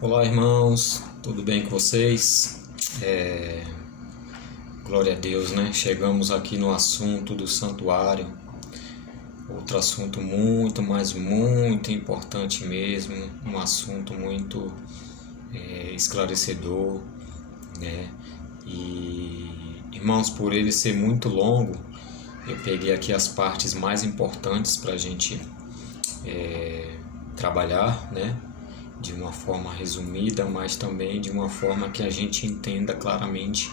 Olá, irmãos, tudo bem com vocês? Glória a Deus, né? Chegamos aqui no assunto do santuário, outro assunto muito, mas muito importante mesmo, um assunto muito esclarecedor, né? E, irmãos, por ele ser muito longo, eu peguei aqui as partes mais importantes para a gente trabalhar, né? De uma forma resumida, mas também de uma forma que a gente entenda claramente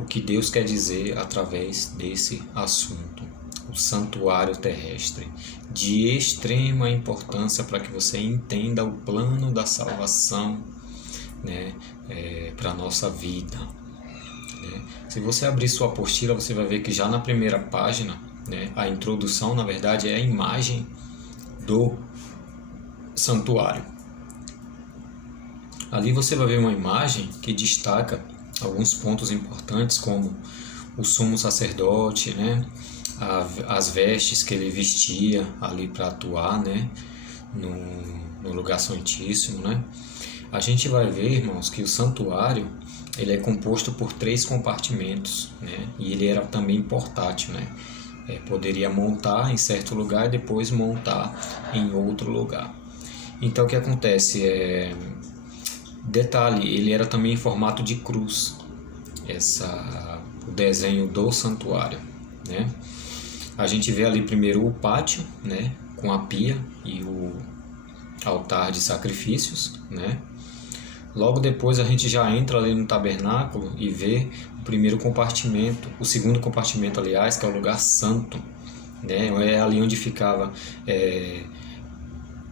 o que Deus quer dizer através desse assunto, o santuário terrestre, de extrema importância para que você entenda o plano da salvação, né, para a nossa vida. Né? Se você abrir sua apostila, você vai ver que já na primeira página, né, a introdução, na verdade, é a imagem do santuário. Ali você vai ver uma imagem que destaca alguns pontos importantes, como o sumo sacerdote, né? As vestes que ele vestia ali para atuar, né? No lugar santíssimo, né? A gente vai ver, irmãos, que o santuário ele é composto por 3 compartimentos, né? E ele era também portátil, né? Poderia montar em certo lugar e depois montar em outro lugar. Então o que acontece detalhe, ele era também em formato de cruz, o desenho do santuário, né? A gente vê ali primeiro o pátio, né, com a pia e o altar de sacrifícios, né? Logo depois a gente já entra ali no tabernáculo e vê o primeiro compartimento, o segundo compartimento, aliás, que é o lugar santo, né? É ali onde ficava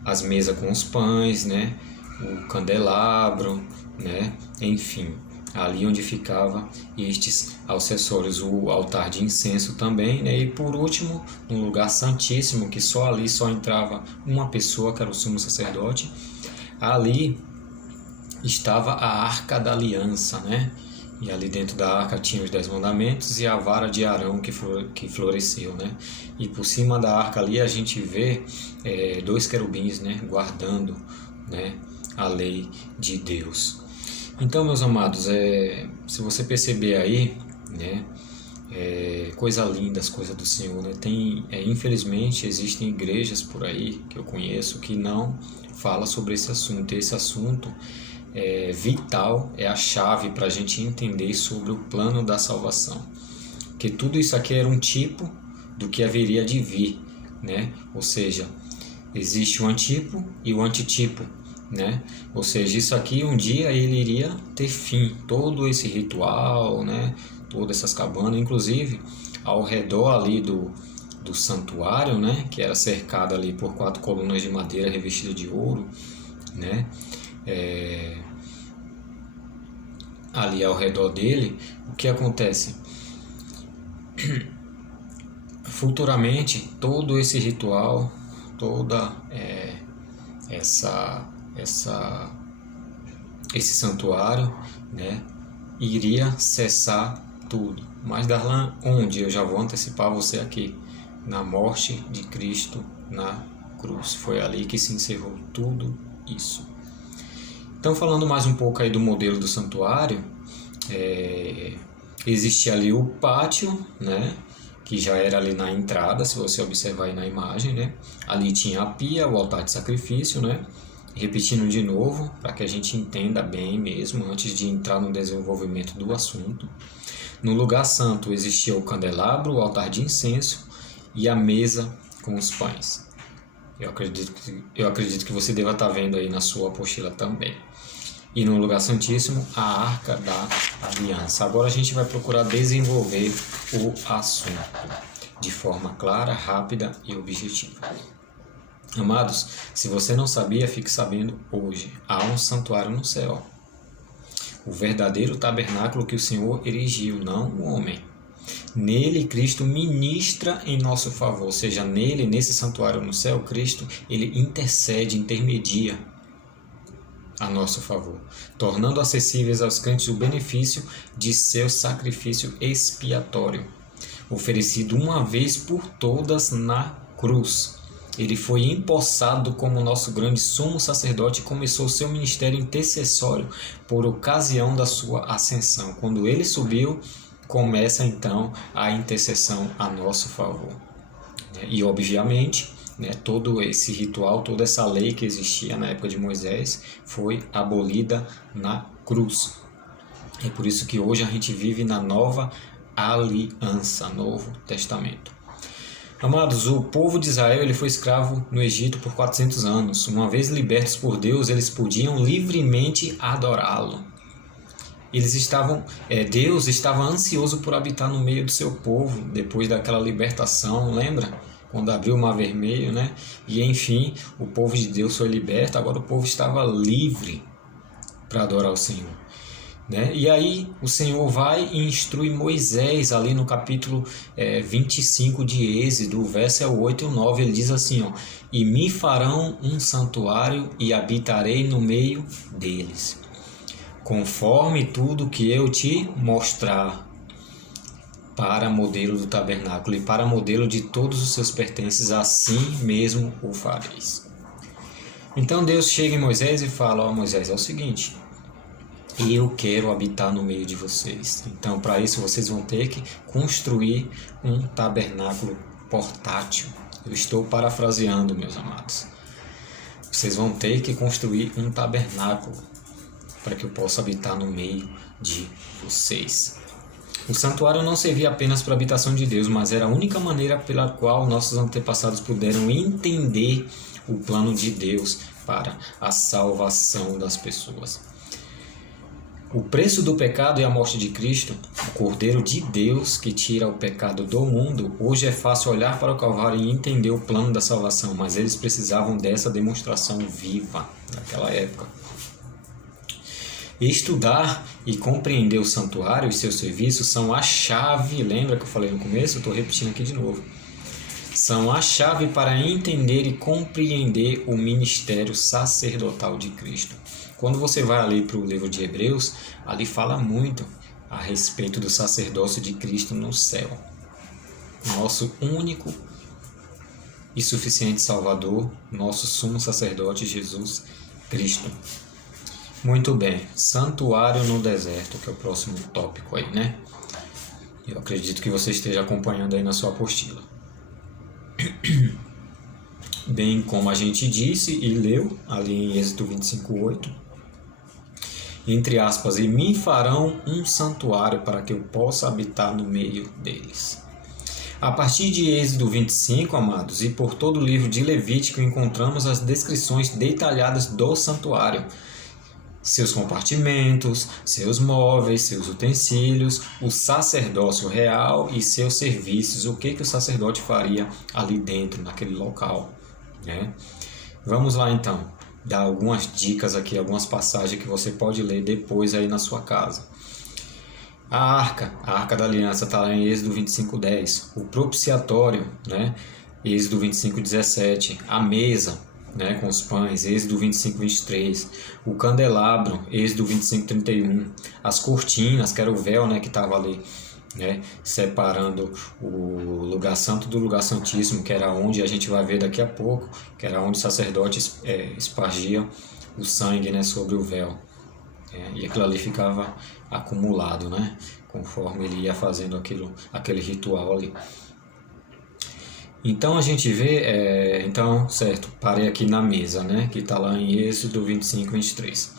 as mesas com os pães, né? O candelabro, né? Enfim, ali onde ficava estes acessórios, o altar de incenso também, né? E por último, um lugar santíssimo, que só ali só entrava uma pessoa, que era o sumo sacerdote. Ali estava a Arca da Aliança, né? E ali dentro da arca tinha os 10 mandamentos e a vara de Arão que floresceu, né? E por cima da arca ali a gente vê 2 querubins, né? Guardando, né? A lei de Deus. Então, meus amados, se você perceber aí, né? Coisa linda as coisas do Senhor, né? Infelizmente existem igrejas por aí que eu conheço que não fala sobre esse assunto. Esse assunto vital, é a chave para a gente entender sobre o plano da salvação. Que tudo isso aqui era um tipo do que haveria de vir, né? Ou seja, existe o antipo e o antitipo, né? Ou seja, isso aqui um dia ele iria ter fim, todo esse ritual, né? Todas essas cabanas, inclusive ao redor ali do santuário, né? Que era cercado ali por 4 colunas de madeira revestidas de ouro, né? Ali ao redor dele, o que acontece? Futuramente, todo esse ritual, toda esse santuário, né, iria cessar tudo. Mas Darlan, onde? Eu já vou antecipar você aqui. Na morte de Cristo na cruz. Foi ali que se encerrou tudo isso. Então, falando mais um pouco aí do modelo do santuário, existia ali o pátio, né, que já era ali na entrada, se você observar aí na imagem, né, ali tinha a pia, o altar de sacrifício, né, repetindo de novo, para que a gente entenda bem mesmo, antes de entrar no desenvolvimento do assunto. No lugar santo existia o candelabro, o altar de incenso e a mesa com os pães. Eu acredito que você deva estar vendo aí na sua apostila também. E no lugar santíssimo, a Arca da Aliança. Agora a gente vai procurar desenvolver o assunto de forma clara, rápida e objetiva. Amados, se você não sabia, fique sabendo hoje. Há um santuário no céu. O verdadeiro tabernáculo que o Senhor erigiu, não o homem. Nele, Cristo ministra em nosso favor. Ou seja, nesse santuário no céu, Cristo, ele intercede, intermedia a nosso favor, tornando acessíveis aos crentes o benefício de seu sacrifício expiatório, oferecido uma vez por todas na cruz. ele foi empossado como nosso grande sumo sacerdote e começou seu ministério intercessório por ocasião da sua ascensão. Quando ele subiu, começa então a intercessão a nosso favor. E obviamente, todo esse ritual, toda essa lei que existia na época de Moisés foi abolida na cruz. É por isso que hoje a gente vive na nova aliança, Novo Testamento. Amados, o povo de Israel ele foi escravo no Egito por 400 anos. Uma vez libertos por Deus, eles podiam livremente adorá-lo. Deus estava ansioso por habitar no meio do seu povo, depois daquela libertação, lembra? Quando abriu o Mar Vermelho, né? E enfim, o povo de Deus foi liberto, agora o povo estava livre para adorar o Senhor. E aí o Senhor vai e instrui Moisés ali no capítulo 25 de Êxodo, o verso 8 e 9, ele diz assim, e me farão um santuário e habitarei no meio deles, conforme tudo que eu te mostrar, para modelo do tabernáculo e para modelo de todos os seus pertences, assim mesmo o fareis. Então Deus chega em Moisés e fala, Moisés, é o seguinte, eu quero habitar no meio de vocês. Então, para isso, vocês vão ter que construir um tabernáculo portátil. Eu estou parafraseando, meus amados. Vocês vão ter que construir um tabernáculo para que eu possa habitar no meio de vocês. O santuário não servia apenas para a habitação de Deus, mas era a única maneira pela qual nossos antepassados puderam entender o plano de Deus para a salvação das pessoas. O preço do pecado e a morte de Cristo, o Cordeiro de Deus que tira o pecado do mundo, hoje é fácil olhar para o Calvário e entender o plano da salvação, mas eles precisavam dessa demonstração viva naquela época. Estudar e compreender o santuário e seus serviços são a chave, lembra que eu falei no começo? Eu estou repetindo aqui de novo. São a chave para entender e compreender o ministério sacerdotal de Cristo. Quando você vai ali para o livro de Hebreus, ali fala muito a respeito do sacerdócio de Cristo no céu. Nosso único e suficiente Salvador, nosso sumo sacerdote Jesus Cristo. Muito bem, santuário no deserto, que é o próximo tópico aí, né? Eu acredito que você esteja acompanhando aí na sua apostila. Bem como a gente disse e leu ali em Êxodo 25:8, entre aspas, e me farão um santuário para que eu possa habitar no meio deles. A partir de Êxodo 25, amados, e por todo o livro de Levítico encontramos as descrições detalhadas do santuário, seus compartimentos, seus móveis, seus utensílios, o sacerdócio real e seus serviços, o que o sacerdote faria ali dentro, naquele local, né? Vamos lá então, dar algumas dicas aqui, algumas passagens que você pode ler depois aí na sua casa. A arca da aliança está lá em Êxodo 25:10, o propiciatório, né? Êxodo 25:17, a mesa, né, com os pães, Êxodo 25:23, o candelabro, Êxodo 25:31, as cortinas, que era o véu, né, que estava ali, né, separando o lugar santo do lugar santíssimo, que era onde a gente vai ver daqui a pouco, que era onde o sacerdote espargia o sangue, né, sobre o véu, e aquilo ali ficava acumulado, né, conforme ele ia fazendo aquele ritual ali. Então a gente vê, certo, parei aqui na mesa, né, que está lá em Êxodo 25:23.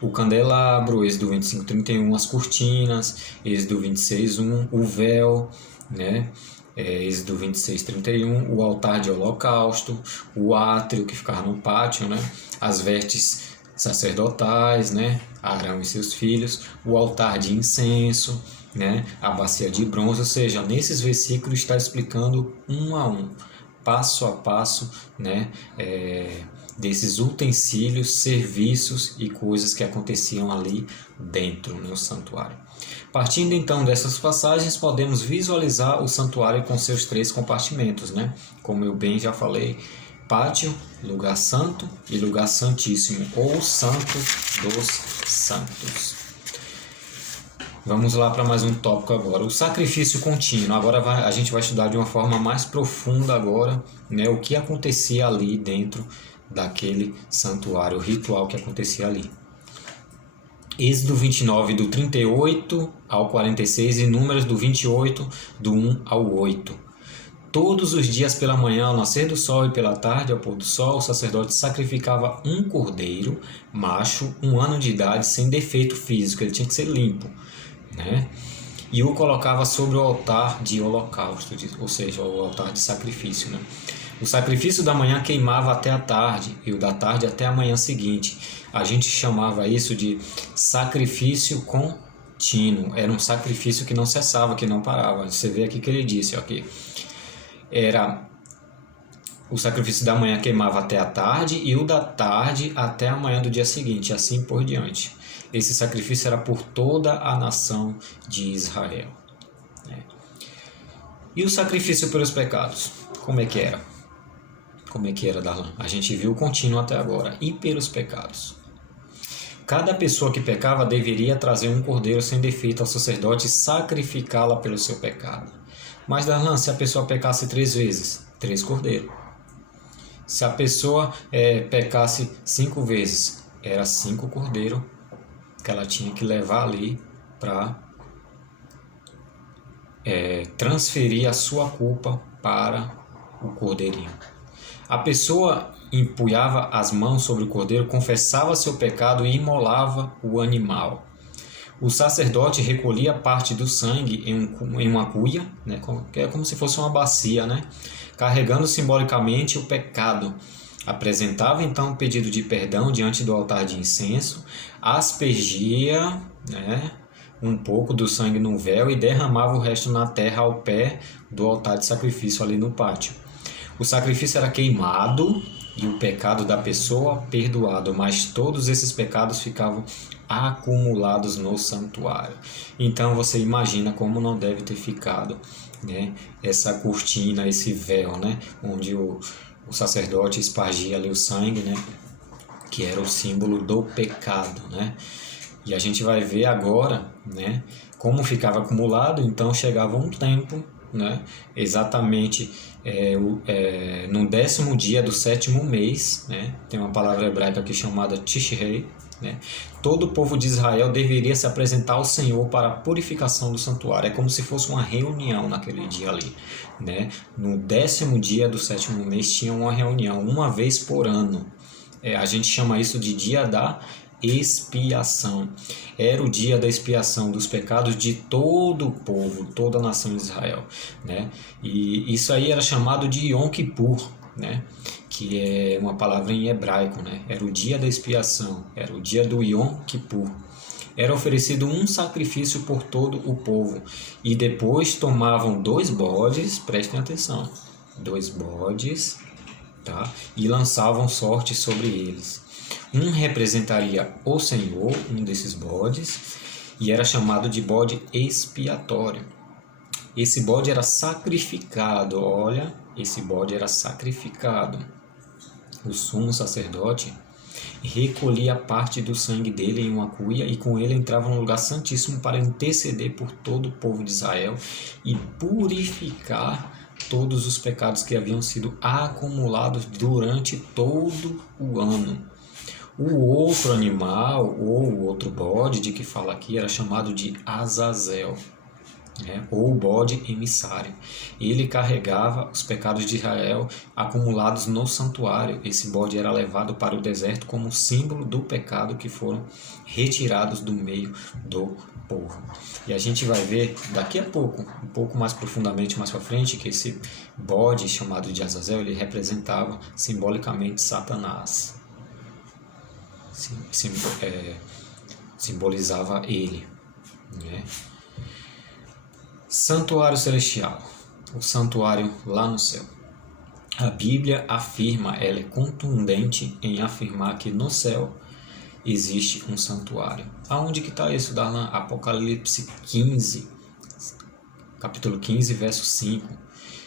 O candelabro, Êxodo 25:31, as cortinas, Êxodo 26:1, o véu, né, Êxodo 26:31, o altar de holocausto, o átrio que ficava no pátio, né, as vestes sacerdotais, né, Arão e seus filhos, o altar de incenso, né, a bacia de bronze, ou seja, nesses versículos está explicando um a um, passo a passo, né, desses utensílios, serviços e coisas que aconteciam ali dentro no santuário. Partindo então dessas passagens, podemos visualizar o santuário com seus 3 compartimentos, né, como eu bem já falei, pátio, lugar santo e lugar santíssimo, ou santo dos santos. Vamos lá para mais um tópico agora, o sacrifício contínuo. Agora a gente vai estudar de uma forma mais profunda agora, né, o que acontecia ali dentro daquele santuário, o ritual que acontecia ali. Êxodo 29, do 38 ao 46 e Números do 28, do 1 ao 8. Todos os dias pela manhã, ao nascer do sol, e pela tarde, ao pôr do sol, o sacerdote sacrificava um cordeiro, macho, 1 ano de idade, sem defeito físico, ele tinha que ser limpo, né? E o colocava sobre o altar de holocausto, ou seja, o altar de sacrifício, né? O sacrifício da manhã queimava até a tarde, e o da tarde até a manhã seguinte. A gente chamava isso de sacrifício contínuo. Era um sacrifício que não cessava, que não parava. Você vê aqui que ele disse, aqui. Era o sacrifício da manhã queimava até a tarde e o da tarde até a manhã do dia seguinte, assim por diante. Esse sacrifício era por toda a nação de Israel. E o sacrifício pelos pecados? Como é que era? Como é que era, Darlan? A gente viu o contínuo até agora. E pelos pecados? Cada pessoa que pecava deveria trazer um cordeiro sem defeito ao sacerdote e sacrificá-la pelo seu pecado. Mas, Darlan, se a pessoa pecasse 3 vezes, 3 cordeiros. Se a pessoa pecasse 5 vezes, era 5 cordeiros que ela tinha que levar ali para transferir a sua culpa para o cordeirinho. A pessoa empunhava as mãos sobre o cordeiro, confessava seu pecado e imolava o animal. O sacerdote recolhia parte do sangue em uma cuia, né, que é como se fosse uma bacia, né, carregando simbolicamente o pecado. Apresentava então um pedido de perdão diante do altar de incenso, aspergia, né, um pouco do sangue no véu e derramava o resto na terra ao pé do altar de sacrifício ali no pátio. O sacrifício era queimado e o pecado da pessoa perdoado, mas todos esses pecados ficavam acumulados no santuário. Então você imagina como não deve ter ficado, né, essa cortina, esse véu, né, onde o sacerdote espargia ali o sangue, né, que era o símbolo do pecado, né? E a gente vai ver agora, né, como ficava acumulado. Então chegava um tempo, né, exatamente no 10º dia do 7º mês, né, tem uma palavra hebraica aqui chamada Tishrei, né, todo o povo de Israel deveria se apresentar ao Senhor para a purificação do santuário. É como se fosse uma reunião naquele dia ali, né? No 10º dia do 7º mês tinha uma reunião, uma vez por ano. A gente chama isso de dia da expiação. Era o dia da expiação dos pecados de todo o povo, toda a nação de Israel, né? E isso aí era chamado de Yom Kippur, né? Que é uma palavra em hebraico, né? Era o dia da expiação, era o dia do Yom Kippur. Era oferecido um sacrifício por todo o povo e depois tomavam 2 bodes, prestem atenção, 2 bodes, tá? E lançavam sorte sobre eles. Um representaria o Senhor, um desses bodes, e era chamado de bode expiatório. Esse bode era sacrificado, olha, esse bode era sacrificado. O sumo sacerdote recolhia parte do sangue dele em uma cuia e com ele entrava no lugar santíssimo para interceder por todo o povo de Israel e purificar todos os pecados que haviam sido acumulados durante todo o ano. O outro animal, ou o outro bode de que fala aqui, era chamado de Azazel, né? Ou bode emissário. Ele carregava os pecados de Israel acumulados no santuário. Esse bode era levado para o deserto como símbolo do pecado que foram retirados do meio do povo. E a gente vai ver daqui a pouco, um pouco mais profundamente mais para frente, que esse bode chamado de Azazel, ele representava simbolicamente Satanás. Simbolizava ele, né? Santuário celestial, o santuário lá no céu. A Bíblia afirma, ela é contundente em afirmar que no céu existe um santuário. Aonde que está isso, Darlan? Apocalipse 15, capítulo 15, verso 5.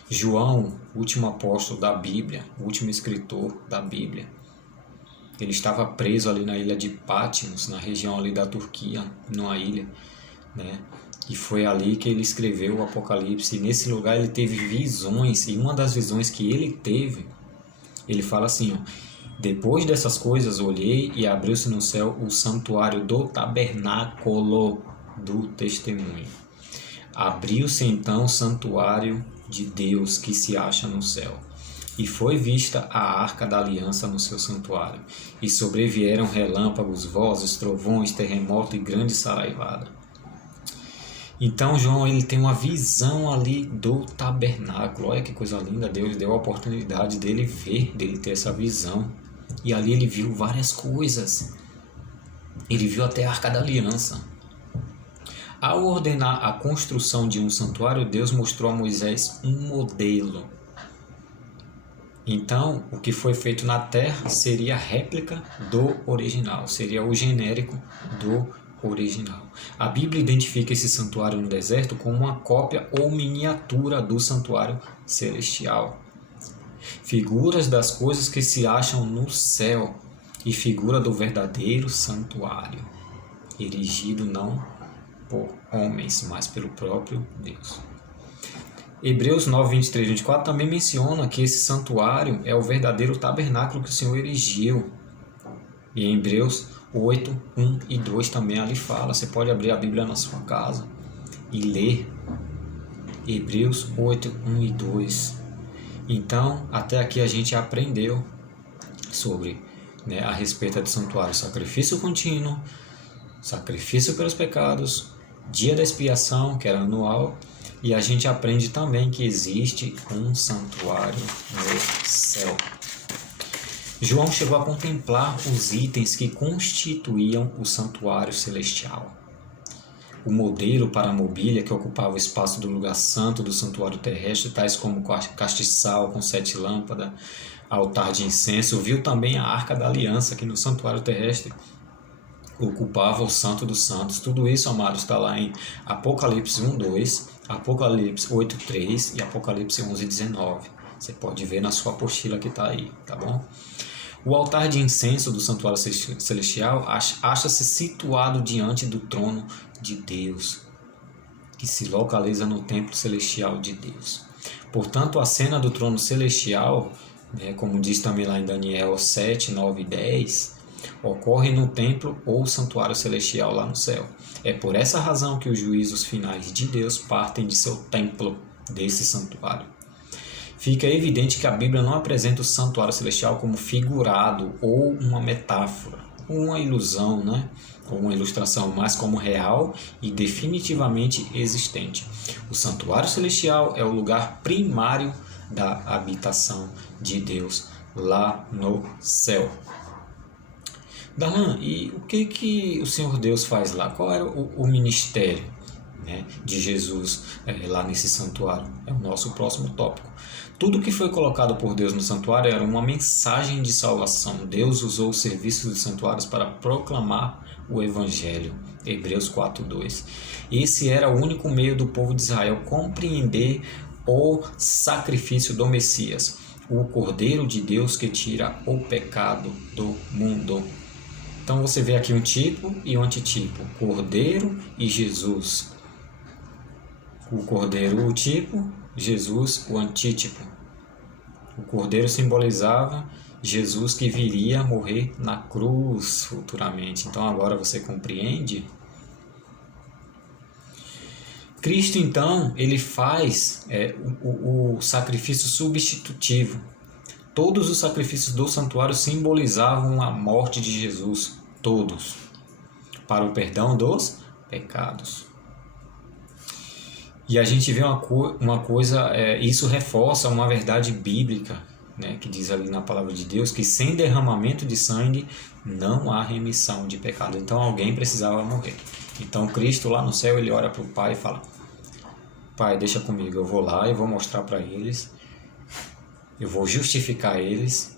João, último apóstolo da Bíblia, o último escritor da Bíblia, ele estava preso ali na ilha de Patmos, na região ali da Turquia, numa ilha, né? E foi ali que ele escreveu o Apocalipse. E nesse lugar ele teve visões. E uma das visões que ele teve, ele fala assim, ó: depois dessas coisas olhei e abriu-se no céu o santuário do tabernáculo do testemunho. Abriu-se então o santuário de Deus que se acha no céu. E foi vista a arca da aliança no seu santuário. E sobrevieram relâmpagos, vozes, trovões, terremoto e grande saraivada. Então João, ele tem uma visão ali do tabernáculo. Olha que coisa linda, Deus deu a oportunidade dele ver, dele ter essa visão. E ali ele viu várias coisas. Ele viu até a arca da aliança. Ao ordenar a construção de um santuário, Deus mostrou a Moisés um modelo. Então, o que foi feito na terra seria a réplica do original, seria o genérico do original. A Bíblia identifica esse santuário no deserto como uma cópia ou miniatura do santuário celestial. Figuras das coisas que se acham no céu e figura do verdadeiro santuário, erigido não por homens, mas pelo próprio Deus. Hebreus 9, 23 e 24 também menciona que esse santuário é o verdadeiro tabernáculo que o Senhor erigiu. E em Hebreus 8, 1 e 2 também ali fala. Você pode abrir a Bíblia na sua casa e ler Hebreus 8, 1 e 2. Então, até aqui a gente aprendeu sobre, a respeito do santuário: sacrifício contínuo, sacrifício pelos pecados, dia da expiação, que era anual, e a gente aprende também que existe um santuário no céu. João chegou a contemplar os itens que constituíam o santuário celestial. O modelo para a mobília que ocupava o espaço do lugar santo do santuário terrestre, tais como castiçal com 7 lâmpadas, altar de incenso. Viu também a arca da aliança, que no santuário terrestre ocupava o santo dos santos. Tudo isso, amados, está lá em Apocalipse 1:2, Apocalipse 8:3 e Apocalipse 11:19. Você pode ver na sua apostila que está aí, tá bom? O altar de incenso do santuário celestial acha-se situado diante do trono de Deus, que se localiza no templo celestial de Deus. Portanto, a cena do trono celestial, como diz também lá em Daniel 7, 9 e 10, ocorre no templo ou santuário celestial lá no céu. É por essa razão que os juízos finais de Deus partem de seu templo, desse santuário. Fica evidente que a Bíblia não apresenta o santuário celestial como figurado ou uma metáfora, uma ilusão, ou uma ilustração, mas como real e definitivamente existente. O santuário celestial é o lugar primário da habitação de Deus lá no céu. Darlan, e o que o Senhor Deus faz lá? Qual era o ministério de Jesus lá nesse santuário? É o nosso próximo tópico. Tudo que foi colocado por Deus no santuário era uma mensagem de salvação. Deus usou os serviços dos santuários para proclamar o Evangelho. Hebreus 4:2. Esse era o único meio do povo de Israel compreender o sacrifício do Messias, o Cordeiro de Deus que tira o pecado do mundo. Então você vê aqui um tipo e um antitipo: Cordeiro e Jesus. O Cordeiro, o tipo; Jesus, o antítipo. O Cordeiro simbolizava Jesus que viria a morrer na cruz futuramente. Então agora você compreende? Cristo, então, ele faz o sacrifício substitutivo. Todos os sacrifícios do santuário simbolizavam a morte de Jesus, todos, para o perdão dos pecados. E a gente vê uma coisa, isso reforça uma verdade bíblica, que diz ali na palavra de Deus, que sem derramamento de sangue não há remissão de pecado. Então alguém precisava morrer. Então Cristo lá no céu, ele ora para o Pai e fala: Pai, deixa comigo, eu vou lá e vou mostrar para eles, eu vou justificar eles,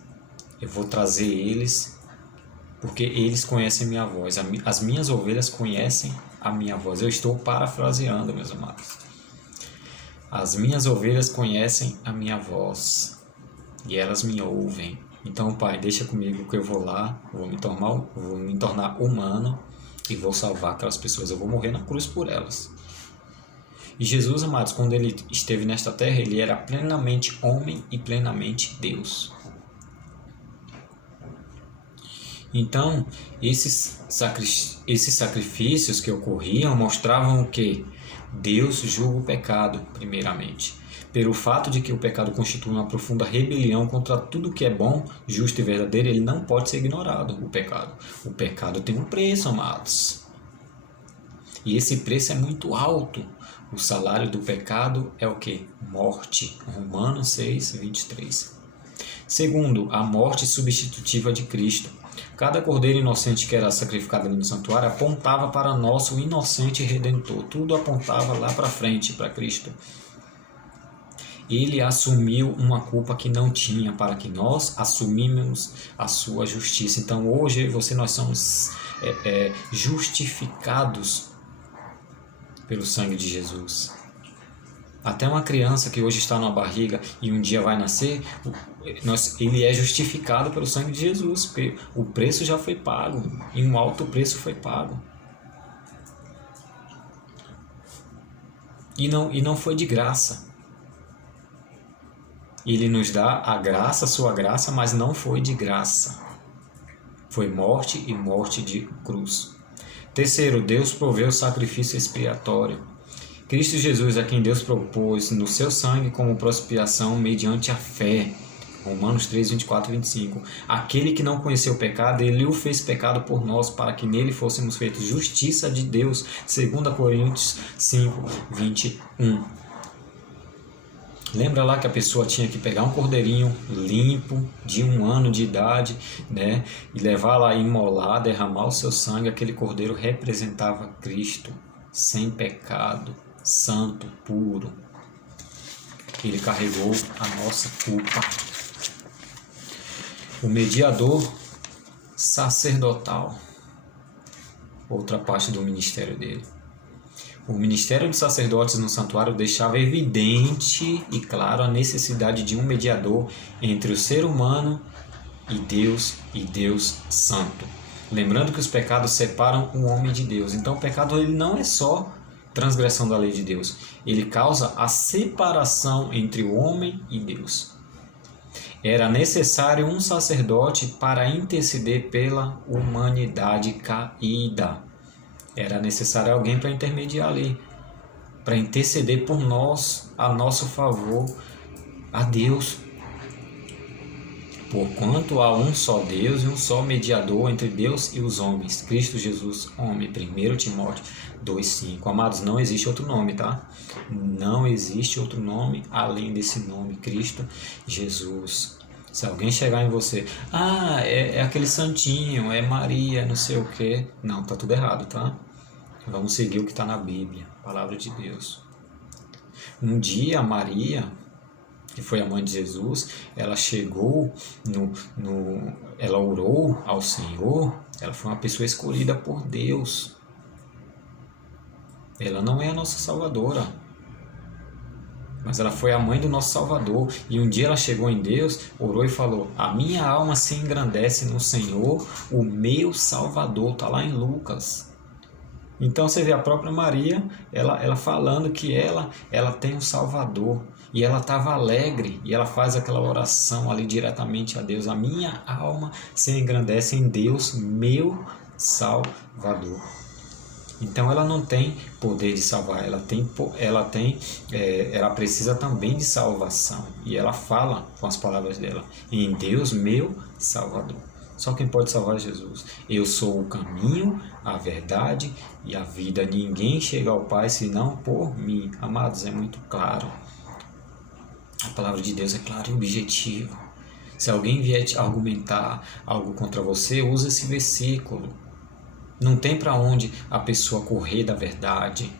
eu vou trazer eles, porque eles conhecem a minha voz, as minhas ovelhas conhecem a minha voz. Eu estou parafraseando, meus amados. As minhas ovelhas conhecem a minha voz e elas me ouvem. Então, Pai, deixa comigo que eu vou lá, vou me tornar humano, e vou salvar aquelas pessoas, eu vou morrer na cruz por elas. E Jesus, amados, quando ele esteve nesta terra, ele era plenamente homem e plenamente Deus. Então, esses sacrifícios que ocorriam mostravam o quê? Deus julga o pecado, primeiramente. Pelo fato de que o pecado constitui uma profunda rebelião contra tudo que é bom, justo e verdadeiro, ele não pode ser ignorado, o pecado. O pecado tem um preço, amados. E esse preço é muito alto. O salário do pecado é o quê? Morte. Romanos 6, 23. Segundo, a morte substitutiva de Cristo. Cada cordeiro inocente que era sacrificado no santuário apontava para nosso inocente Redentor. Tudo apontava lá para frente, para Cristo. Ele assumiu uma culpa que não tinha, para que nós assumíssemos a sua justiça. Então hoje nós somos justificados pelo sangue de Jesus. Até uma criança que hoje está na barriga e um dia vai nascer, ele é justificado pelo sangue de Jesus, porque o preço já foi pago, e um alto preço foi pago. E não foi de graça. Ele nos dá a graça, a sua graça, mas não foi de graça. Foi morte e morte de cruz. Terceiro, Deus proveu o sacrifício expiatório. Cristo Jesus é quem Deus propôs no seu sangue como propiciação mediante a fé. Romanos 3, 24 e 25. Aquele que não conheceu o pecado, ele o fez pecado por nós, para que nele fôssemos feitos justiça de Deus. 2 Coríntios 5, 21. Lembra lá que a pessoa tinha que pegar um cordeirinho limpo, de 1 ano de idade, né? E levar lá, imolar, derramar o seu sangue. Aquele cordeiro representava Cristo, sem pecado, santo, puro. Ele carregou a nossa culpa. O mediador sacerdotal, outra parte do ministério dele. O ministério dos sacerdotes no santuário deixava evidente e claro a necessidade de um mediador entre o ser humano e Deus santo. Lembrando que os pecados separam o homem de Deus. Então o pecado ele não é só transgressão da lei de Deus. Ele causa a separação entre o homem e Deus. Era necessário um sacerdote para interceder pela humanidade caída. Era necessário alguém para intermediar ali, para interceder por nós, a nosso favor, a Deus. Porquanto há um só Deus e um só mediador entre Deus e os homens, Cristo Jesus, homem. 1 Timóteo 2,5. Amados, não existe outro nome, tá? Não existe outro nome além desse nome, Cristo Jesus. Se alguém chegar em você, é aquele santinho, é Maria, não sei o que. Não, tá tudo errado, tá? Vamos seguir o que está na Bíblia, a palavra de Deus. Um dia, Maria, que foi a mãe de Jesus, ela chegou, ela orou ao Senhor, ela foi uma pessoa escolhida por Deus. Ela não é a nossa salvadora, mas ela foi a mãe do nosso Salvador. E um dia ela chegou em Deus, orou e falou: a minha alma se engrandece no Senhor, o meu Salvador. Está lá em Lucas. Então você vê a própria Maria, ela falando que ela tem um Salvador. E ela estava alegre, e ela faz aquela oração ali diretamente a Deus: a minha alma se engrandece em Deus, meu Salvador. Então ela não tem poder de salvar, ela precisa também de salvação. E ela fala com as palavras dela: em Deus, meu Salvador. Só quem pode salvar é Jesus. Eu sou o caminho, a verdade e a vida. Ninguém chega ao Pai senão por mim. Amados, é muito claro. A palavra de Deus é clara e objetiva. Se alguém vier te argumentar algo contra você, usa esse versículo. Não tem para onde a pessoa correr da verdade.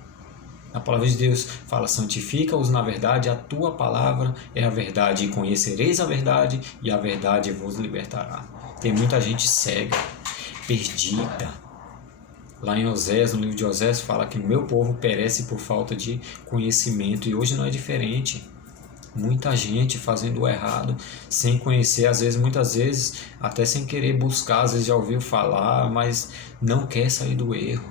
A palavra de Deus fala: santifica-os na verdade, a tua palavra é a verdade, e conhecereis a verdade, e a verdade vos libertará. Tem muita gente cega, perdida. Lá em Osés, no livro de Osés, fala que o meu povo perece por falta de conhecimento, e hoje não é diferente. Muita gente fazendo o errado, sem conhecer, às vezes, muitas vezes, até sem querer buscar, às vezes já ouviu falar, mas não quer sair do erro.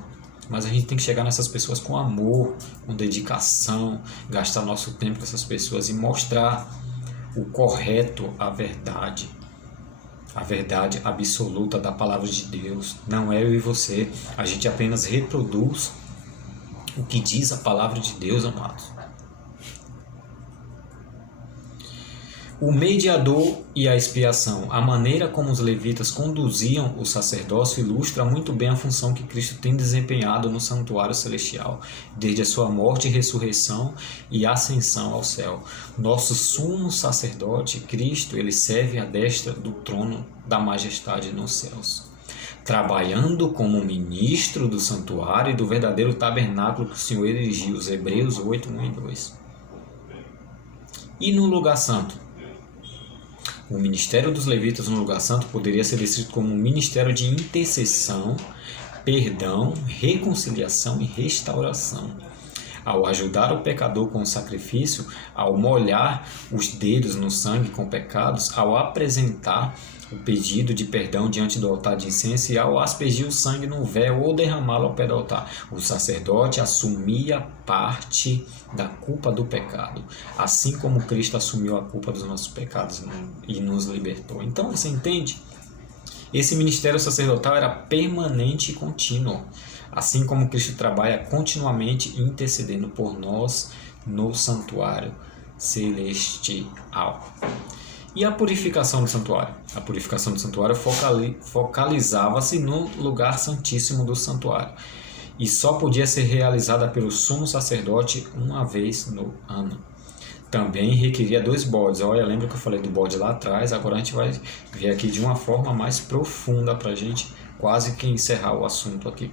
Mas a gente tem que chegar nessas pessoas com amor, com dedicação, gastar nosso tempo com essas pessoas e mostrar o correto, a verdade absoluta da palavra de Deus. Não é eu e você, a gente apenas reproduz o que diz a palavra de Deus, amados. O mediador e a expiação, a maneira como os levitas conduziam o sacerdócio ilustra muito bem a função que Cristo tem desempenhado no santuário celestial, desde a sua morte e ressurreição e ascensão ao céu. Nosso sumo sacerdote, Cristo, ele serve à destra do trono da majestade nos céus, trabalhando como ministro do santuário e do verdadeiro tabernáculo que o Senhor erigiu, os Hebreus 8, 1 e 2. E no lugar santo? O ministério dos levitas no lugar santo poderia ser descrito como um ministério de intercessão, perdão, reconciliação e restauração. Ao ajudar o pecador com o sacrifício, ao molhar os dedos no sangue com pecados, ao apresentar o pedido de perdão diante do altar de incenso e ao aspergir o sangue no véu ou derramá-lo ao pé do altar, o sacerdote assumia parte da culpa do pecado, assim como Cristo assumiu a culpa dos nossos pecados e nos libertou. Então você entende? Esse ministério sacerdotal era permanente e contínuo, assim como Cristo trabalha continuamente intercedendo por nós no santuário celestial. E a purificação do santuário? A purificação do santuário focalizava-se no lugar santíssimo do santuário e só podia ser realizada pelo sumo sacerdote uma vez no ano. Também requeria 2 bodes. Olha, lembra que eu falei do bode lá atrás? Agora a gente vai ver aqui de uma forma mais profunda para a gente quase que encerrar o assunto aqui.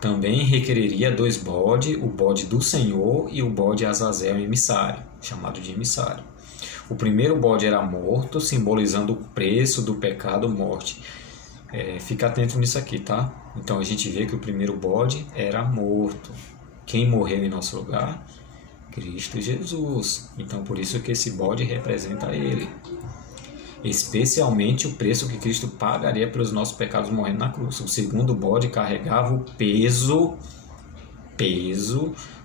Também requereria 2 bodes, o bode do Senhor e o bode Azazel emissário, chamado de emissário. O primeiro bode era morto, simbolizando o preço do pecado, morte. Fica atento nisso aqui, tá? Então a gente vê que o primeiro bode era morto. Quem morreu em nosso lugar? Cristo Jesus. Então por isso que esse bode representa ele. Especialmente o preço que Cristo pagaria pelos nossos pecados morrendo na cruz. O segundo bode carregava o peso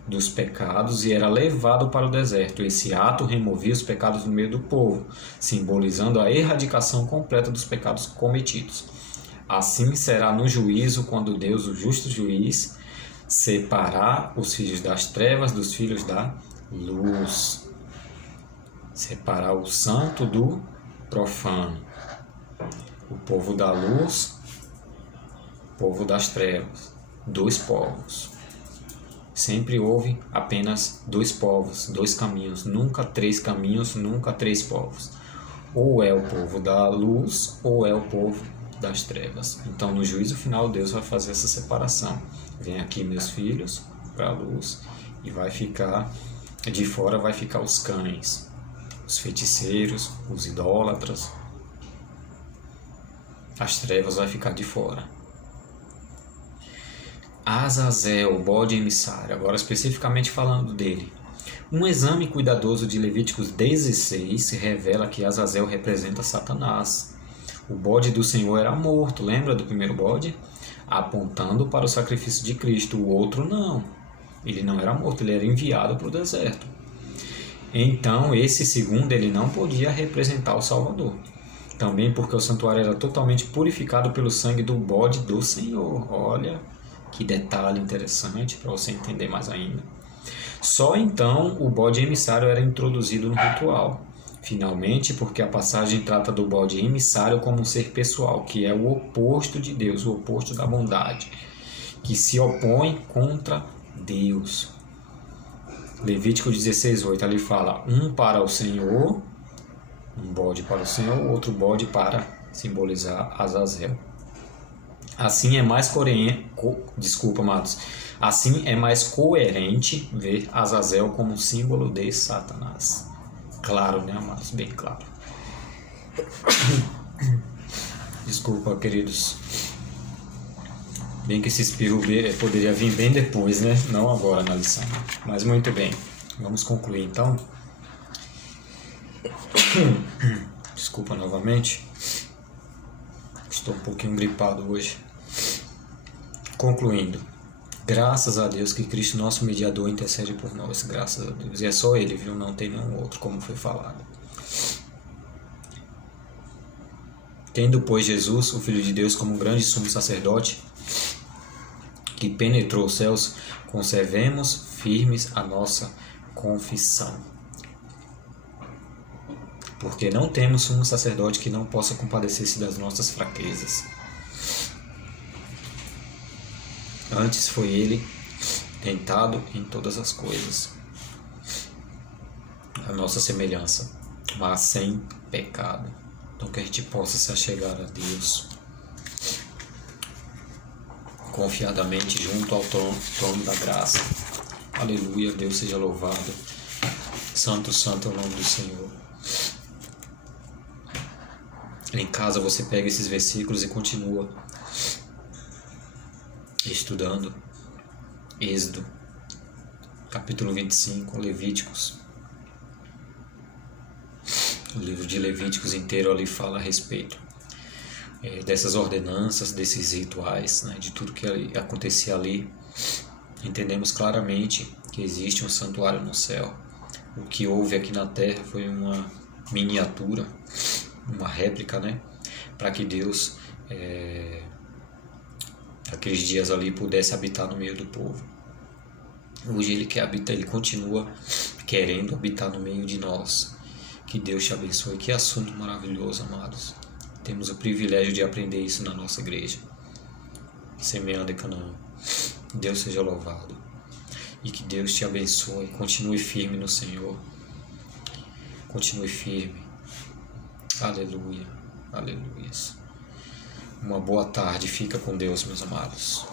dos pecados e era levado para o deserto. Esse ato removia os pecados no meio do povo, simbolizando a erradicação completa dos pecados cometidos. Assim será no juízo, quando Deus, o justo juiz, separar os filhos das trevas dos filhos da luz. Separar o santo do profano. O povo da luz, o povo das trevas. 2 povos. Sempre houve apenas 2 povos, 2 caminhos, nunca 3 caminhos, nunca 3 povos. Ou é o povo da luz, ou é o povo das trevas. Então, no juízo final, Deus vai fazer essa separação. Vem aqui meus filhos para a luz e vai ficar, de fora vai ficar os cães, os feiticeiros, os idólatras. As trevas vai ficar de fora. Azazel, o bode emissário, agora especificamente falando dele. Um exame cuidadoso de Levíticos 16 revela que Azazel representa Satanás. O bode do Senhor era morto, lembra do primeiro bode? Apontando para o sacrifício de Cristo. O outro não. Ele não era morto, ele era enviado para o deserto. Então, esse segundo, ele não podia representar o Salvador. Também porque o santuário era totalmente purificado pelo sangue do bode do Senhor. Olha que detalhe interessante para você entender mais ainda. Só então o bode emissário era introduzido no ritual. Finalmente, porque a passagem trata do bode emissário como um ser pessoal, que é o oposto de Deus, o oposto da bondade, que se opõe contra Deus. Levítico 16:8, ali fala: um para o Senhor, um bode para o Senhor, outro bode para simbolizar Azazel. Assim é mais Assim é mais coerente ver Azazel como um símbolo de Satanás. Claro, né, amados? Bem claro. Desculpa, queridos. Bem que esse espirro poderia vir bem depois, né? Não agora na lição. Mas muito bem. Vamos concluir então. Desculpa novamente. Estou um pouquinho gripado hoje. Concluindo. Graças a Deus que Cristo, nosso mediador, intercede por nós. Graças a Deus. E é só Ele, viu? Não tem nenhum outro, como foi falado. Tendo, pois, Jesus, o Filho de Deus, como grande sumo sacerdote, que penetrou os céus, conservemos firmes a nossa confissão. Porque não temos sumo sacerdote que não possa compadecer-se das nossas fraquezas. Antes foi ele tentado em todas as coisas, a nossa semelhança, mas sem pecado. Então que a gente possa se achegar a Deus confiadamente junto ao trono da graça. Aleluia, Deus seja louvado. Santo, santo é o nome do Senhor. Em casa você pega esses versículos e continua estudando. Êxodo, capítulo 25, Levíticos. O livro de Levíticos inteiro ali fala a respeito dessas ordenanças, desses rituais, né, de tudo que acontecia ali. Entendemos claramente que existe um santuário no céu. O que houve aqui na terra foi uma miniatura, uma réplica, né, para que Deus, aqueles dias ali, pudesse habitar no meio do povo. Hoje Ele quer habitar, Ele continua querendo habitar no meio de nós. Que Deus te abençoe. Que assunto maravilhoso, amados. Temos o privilégio de aprender isso na nossa igreja, Semeando em Canaã. Deus seja louvado. E que Deus te abençoe. Continue firme no Senhor. Continue firme. Aleluia. Aleluia. Uma boa tarde. Fica com Deus, meus amados.